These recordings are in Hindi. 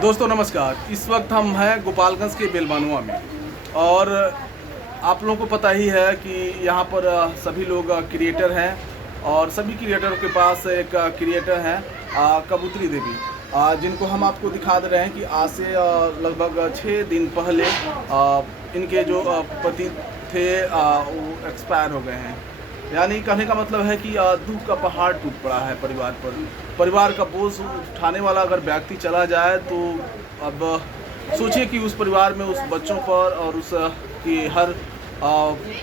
दोस्तों नमस्कार। इस वक्त हम हैं गोपालगंज के बेलबानुआ में और आप लोगों को पता ही है कि यहाँ पर सभी लोग क्रिएटर हैं और सभी क्रिएटरों के पास एक क्रिएटर हैं कबूतरी देवी, जिनको हम आपको दिखा दे रहे हैं कि आज से लगभग 6 दिन पहले इनके जो पति थे वो एक्सपायर हो गए हैं। यानी कहने का मतलब है कि दुख का पहाड़ टूट पड़ा है परिवार पर। परिवार का बोझ उठाने वाला अगर व्यक्ति चला जाए तो अब सोचिए कि उस परिवार में उस बच्चों पर और उस की हर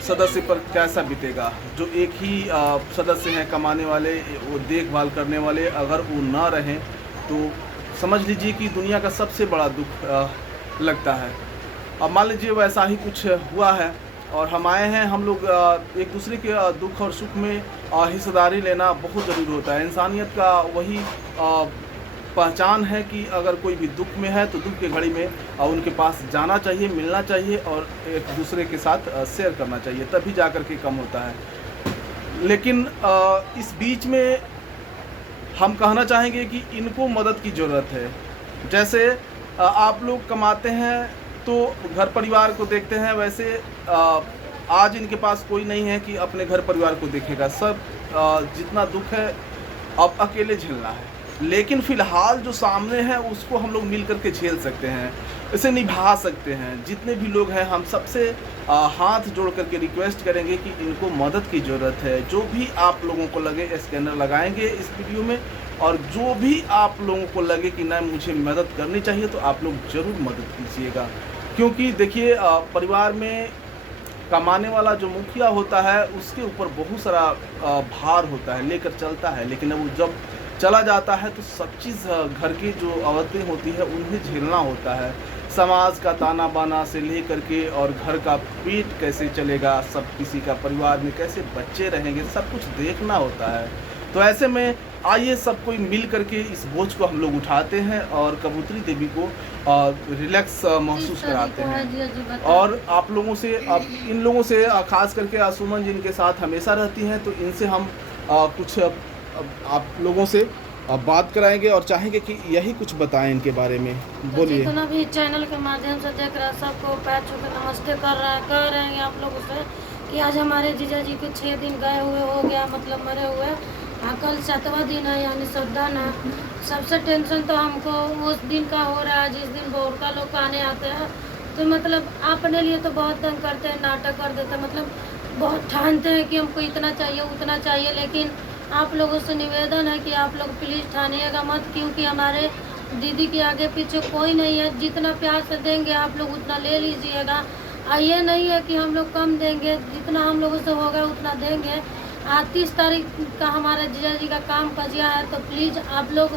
सदस्य पर कैसा बीतेगा। जो एक ही सदस्य हैं कमाने वाले, वो देखभाल करने वाले, अगर वो ना रहें तो समझ लीजिए कि दुनिया का सबसे बड़ा दुख लगता है। अब मान लीजिए वैसा ही कुछ हुआ है और हम आए हैं। हम लोग एक दूसरे के दुख और सुख में हिस्सेदारी लेना बहुत ज़रूरी होता है। इंसानियत का वही पहचान है कि अगर कोई भी दुख में है तो दुख की घड़ी में उनके पास जाना चाहिए, मिलना चाहिए और एक दूसरे के साथ शेयर करना चाहिए, तभी जा कर के कम होता है। लेकिन इस बीच में हम कहना चाहेंगे कि इनको मदद की ज़रूरत है। जैसे आप लोग कमाते हैं तो घर परिवार को देखते हैं, वैसे आज इनके पास कोई नहीं है कि अपने घर परिवार को देखेगा। सब जितना दुख है अब अकेले झेलना है। लेकिन फ़िलहाल जो सामने है उसको हम लोग मिल कर के झेल सकते हैं, इसे निभा सकते हैं। जितने भी लोग हैं हम सबसे हाथ जोड़ करके रिक्वेस्ट करेंगे कि इनको मदद की ज़रूरत है। जो भी आप लोगों को लगे स्कैनर लगाएंगे इस वीडियो में, और जो भी आप लोगों को लगे कि नहीं मुझे मदद करनी चाहिए तो आप लोग ज़रूर मदद कीजिएगा। क्योंकि देखिए परिवार में कमाने वाला जो मुखिया होता है उसके ऊपर बहुत सारा भार होता है, लेकर चलता है। लेकिन वो जब चला जाता है तो सब चीज़ घर की जो औरतें होती है उन्हें झेलना होता है। समाज का ताना बाना से लेकर के और घर का पेट कैसे चलेगा, सब किसी का परिवार में कैसे बच्चे रहेंगे, सब कुछ देखना होता है। तो ऐसे में आइए सब कोई मिल करके इस बोझ को हम लोग उठाते हैं और कबूतरी देवी को रिलैक्स महसूस कराते हैं। और आप लोगों से इन लोगों से खास करके सुमन जिनके साथ हमेशा रहती हैं, तो इनसे हम कुछ आप लोगों से बात कराएंगे और चाहेंगे कि यही कुछ बताएं इनके बारे में। बोलिए। जितना भी चैनल के माध्यम से देख रहा है सबको पैर छू के नमस्ते कह रहे हैं आप लोगों से कि आज हमारे जीजा जी के 6 दिन गए हुए हो गया, मतलब मरे हुए। कल 7वां दिन है यानी श्रद्धान है। सबसे टेंशन तो हमको उस दिन का हो रहा है जिस दिन बोरका लोग आने आते हैं, तो मतलब अपने लिए तो बहुत तंग करते हैं, नाटक कर देते हैं, मतलब बहुत ठानते हैं कि हमको इतना चाहिए उतना चाहिए। लेकिन आप लोगों से निवेदन है कि आप लोग प्लीज़ ठानिएगा मत, क्योंकि हमारे दीदी के आगे पीछे कोई नहीं है। जितना प्यार से देंगे आप लोग उतना ले लीजिएगा। ये नहीं है कि हम लोग कम देंगे, जितना हम लोगों से होगा उतना देंगे। 30 तारीख का हमारे जीजा जी का काम कजिया है, तो प्लीज़ आप लोग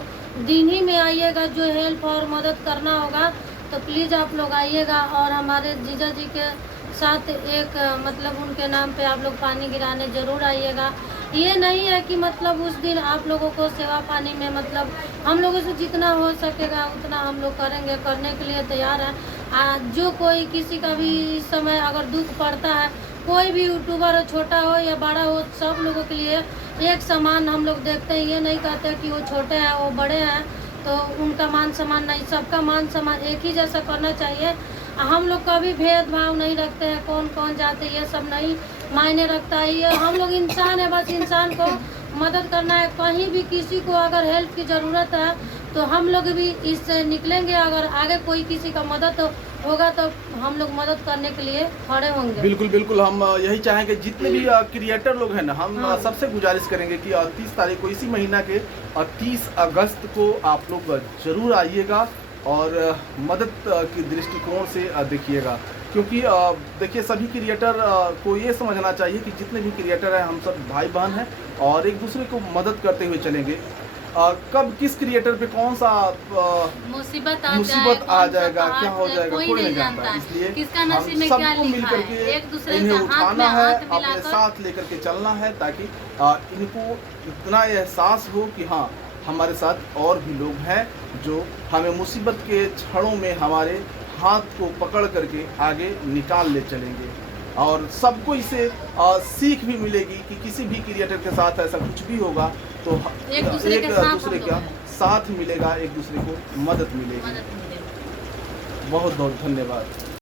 दिन ही में आइएगा। जो हेल्प और मदद करना होगा तो प्लीज़ आप लोग आइएगा और हमारे जीजा जी के साथ एक मतलब उनके नाम पे आप लोग पानी गिराने ज़रूर आइएगा। ये नहीं है कि मतलब उस दिन आप लोगों को सेवा पानी में मतलब हम लोगों से जितना हो सकेगा उतना हम लोग करेंगे, करने के लिए तैयार है। जो कोई किसी का भी इस समय अगर दुख पड़ता है, कोई भी यूट्यूबर हो, छोटा हो या बड़ा हो, सब लोगों के लिए एक समान हम लोग देखते हैं। ये नहीं कहते कि वो छोटे हैं वो बड़े हैं तो उनका मान सम्मान नहीं, सबका मान सम्मान एक ही जैसा करना चाहिए। हम लोग कभी भेदभाव नहीं रखते हैं, कौन कौन जाते, ये सब नहीं मायने रखता है। ये हम लोग इंसान है, बस इंसान को मदद करना है। कहीं भी किसी को अगर हेल्प की ज़रूरत है तो हम लोग भी इससे निकलेंगे। अगर आगे कोई किसी का मदद होगा तो हम लोग मदद करने के लिए खड़े होंगे। बिल्कुल बिल्कुल, हम यही चाहेंगे जितने भी क्रिएटर लोग हैं ना, हम सबसे गुजारिश करेंगे कि 30 तारीख को इसी महीना के 30 अगस्त को आप लोग ज़रूर आइएगा और मदद की दृष्टिकोण से देखिएगा। क्योंकि देखिए सभी क्रिएटर को ये समझना चाहिए कि जितने भी क्रिएटर हैं हम सब भाई बहन हैं और एक दूसरे को मदद करते हुए चलेंगे। कब किस क्रिएटर पे कौन सा मुसीबत आ जाएगा, क्या हो जाएगा, कोई नहीं जानता। इसलिए हम सबको मिल करके इन्हें उठाना है, अपने साथ लेकर के चलना है, ताकि इनको इतना एहसास हो कि हाँ हमारे साथ और भी लोग हैं जो हमें मुसीबत के क्षणों में हमारे हाथ को पकड़ करके आगे निकाल ले चलेंगे। और सबको इसे सीख भी मिलेगी कि किसी भी क्रिएटर के साथ ऐसा कुछ भी होगा तो एक दूसरे का साथ मिलेगा, एक दूसरे को मदद मिलेगी। बहुत बहुत धन्यवाद।